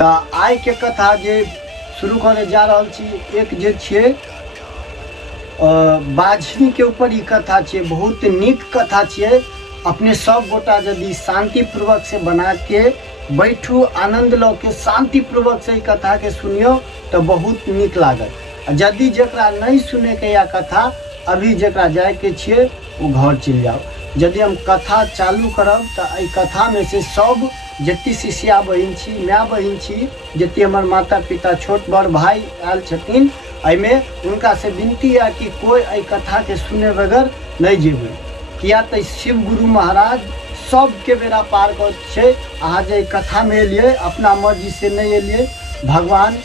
तो आइ के कथा जे शुरू करे जा रहल छी, एक जे छिए बाझनी के ऊपर ई कथा छिए। बहुत नीक कथा छिए। अपने सब गोटा यदि शांतिपूर्वक से बना के बैठू, आनंद लो के शांतिपूर्वक से ई कथा के सुनियो तो बहुत नीक लागत। यदि जकरा नहीं सुने के या कथा, अभी जकरा जाए के छिए वो घर चल जाओ। यदि हम कथा चालू करब तो ई कथा में से सब जति शिष्या बहिन छी, माय बहिन छी, जति हमर माता पिता छोट बड़ भाई आयल छथिन, एहिमे उनका से विनती है कि कोई एहि कथा के सुने बगैर नहीं जेबै। किया तो शिव गुरु महाराज सबके बेड़ा पार कर छे। अहाँ जे कथा में एलिए अपना मर्जी से नहीं एलिए, भगवान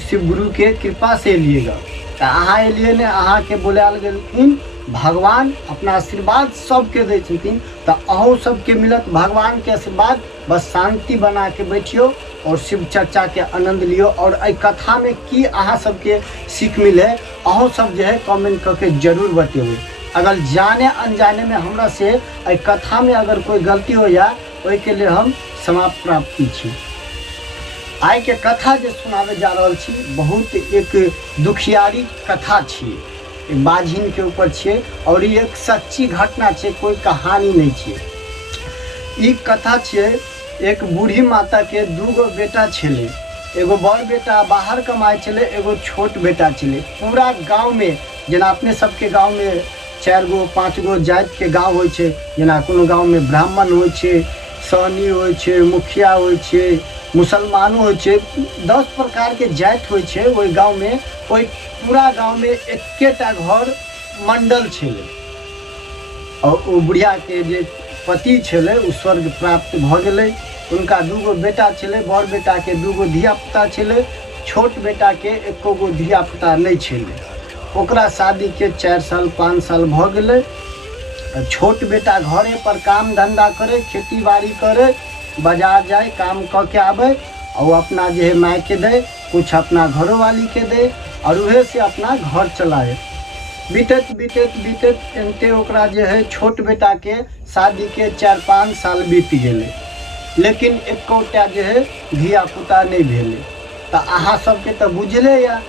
शिव गुरु के कृपा से एलिएगा। तो अहाँ एलिए ने, अहाँ के बुलायल गेलखिन भगवान, अपना आशीर्वाद सबके दै छथिन। तो अहूँ सबके मिलत भगवान के आशीर्वाद। बस शांति बना के बैठियो और शिव चर्चा के आनंद लियो। और एहि कथा में की अहाँ सबके सीख मिले, अहूँ सब जो है कमेंट करके जरूर बतेबै। अगर जाने अनजाने में हमरा से एहि कथा में अगर कोई गलती हो जाए, ओहि के लिए हम समाप्त प्राप्ति छी। आइ के कथा जो सुनावे जा रहल छी, बहुत एक दुखियारी कथा छी, बाझिन के ऊपर छे। और ये एक सच्ची घटना छे, कोई कहानी नहीं छे। ई कथा छे एक बूढ़ी माता के दूगो बेटा छले। एगो बड़ बेटा बाहर कमाए छले, एगो छोट बेटा छले। पूरा गांव में, जना अपने सबके गांव में 4 गो 5 गो जात के गांव होय छे, जना कोनो गांव में ब्राह्मण होय छे, सहनी होय छे, मुखिया होय छे, मुसलमान होय छे, 10 प्रकार के जात होय छे ओहि गांव में। ओहि पूरा गांव में एकेटा घर मंडल छले। और ओ बुढ़िया के जे पति छले उ स्वर्ग प्राप्त भ गेले। उनका दूगो बेटा छले, बड़ बेटा के दूगो धिया पुता छले, छोट बेटा के एको गो धिया पुता नहीं छले। ओकरा शादी के 4 साल 5 साल भ गेले। छोट बेटा घरे पर काम धंधा करे, खेती बाड़ी करे, बाजार जाए, काम क के आवे और अपना जो है माय के दे, कुछ अपना घरों वाली के दे और उहे से अपना घर चलाए। बीतत बीतत बीतत एनते ओकरा जो है छोट बेटा के शादी के 4-5 साल बीत गेले, लेकिन एकोटा जो है धिया पुता नहीं भेले। तो अहाँ सबके तो बुझले या,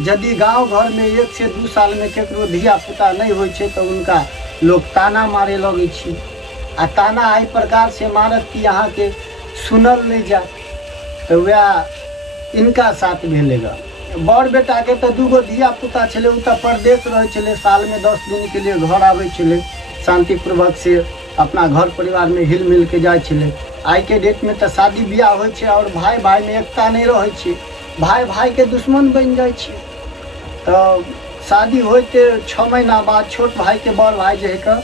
यदि गांव घर में 1 से 2 साल में केकरो धिया पुता नहीं होय छे तो उनका लोग ताना मारे लगे छी। आ ताना एहि प्रकार से मारत कि अहाँ के सुनल नहीं जा। तो वह इनका साथ भेलेगा। बड़ बेटा के तो दूगो धिया पुता छले, उ तो परदेश रहे छले, साल में 10 दिन के लिए घर आवे छले, शांतिपूर्वक से अपना घर परिवार में हिल मिल के जाए छले। आई के डेट में तो शादी ब्याह होय छे और भाई भाई में एकता नहीं रहे छे, भाई भाई के दुश्मन बन जाए छे। तो शादी होते 6 महीना बाद छोट भाई के बड़ भाई जे है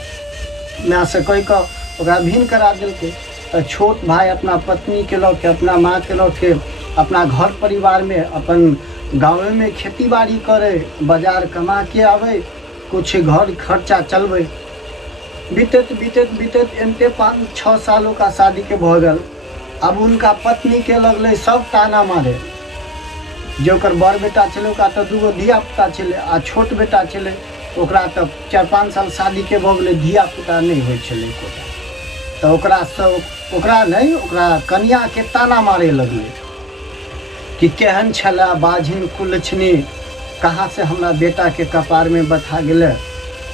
मैं से कह के ओकरा भिन्न करा दिलके। तो छोट भाई अपना पत्नी के लऽ के, अपना माँ के लऽ के, अपना घर परिवार में अपन गाँव में खेती बाड़ी करे, बाजार कमा के आवे, कुछ घर खर्चा चलवे। बीतत बीतत बीतत एनते 5-6 सालों का शादी के भ गल। अब उनका पत्नी के लगले सब ताना मारे। जो कर बड़ बेटा छले ओकरा तो दूगो धिया पुता छले, आ छोट बेटा छले ओकरा तो 4-5 साल शादी के भ गेले, धिया पुता नहीं होय छले एकोटा। तो ओकरा नहीं, ओकरा कन्या के ताना मारे लगले कि केहन छला बाझिन कुलछनी, कहाँ से हमरा बेटा के कपार में बथा गेले।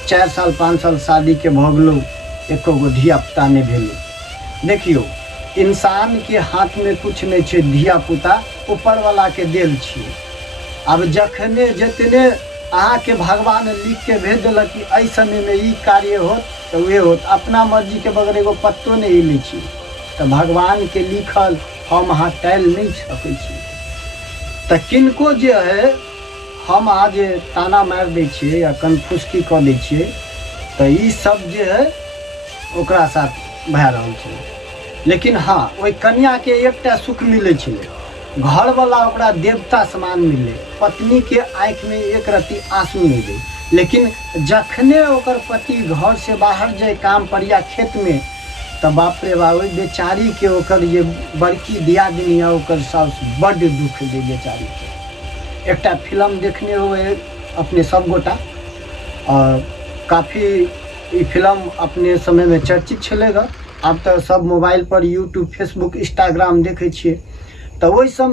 4 साल 5 साल शादी के भ गेलो, एको गो धिया पुता नहीं भेले। देखियो, इंसान के हाथ में कुछ नहीं छे, धिया पुता ऊपर वाला के देल छिए। अब जखने जितने अहाँ के भगवान लिख के भेज दिलक कि एहि समय में ई कार्य होत तो वे होत, अपना मर्जी के बगैर एगो पत्तो नहीं हिलै छी। तो भगवान के लिखल हम अहाँ टाइल नहीं सकै छी। तो किनको जे है हम आज ताना मार दै छियै या कनफुसकी कऽ दै छियै, तो ई सब जे है ओकरा साथ भए रहल छै। लेकिन हाँ, ओहि कन्या के एकटा सुख मिले छलै, घर वाला ओकरा देवता समान मिले, पत्नी के आँख में एक रत्ती आंसू नहीं दे। लेकिन जखने ओकर पति घर से बाहर जाए काम पर या खेत में, तो बाप रे बाप, बेचारी के ओकर ये बड़की दियादनी है ओकर साउस बड़ दुख दे बेचारी के। एकटा फिल्म देखने हुए अपने सब गोटा, और काफ़ी ये फिल्म अपने समय में चर्चित छलेगा। अब तो सब मोबाइल पर यूट्यूब फेसबुक इंस्टाग्राम देखे छिए। तो ओहि समय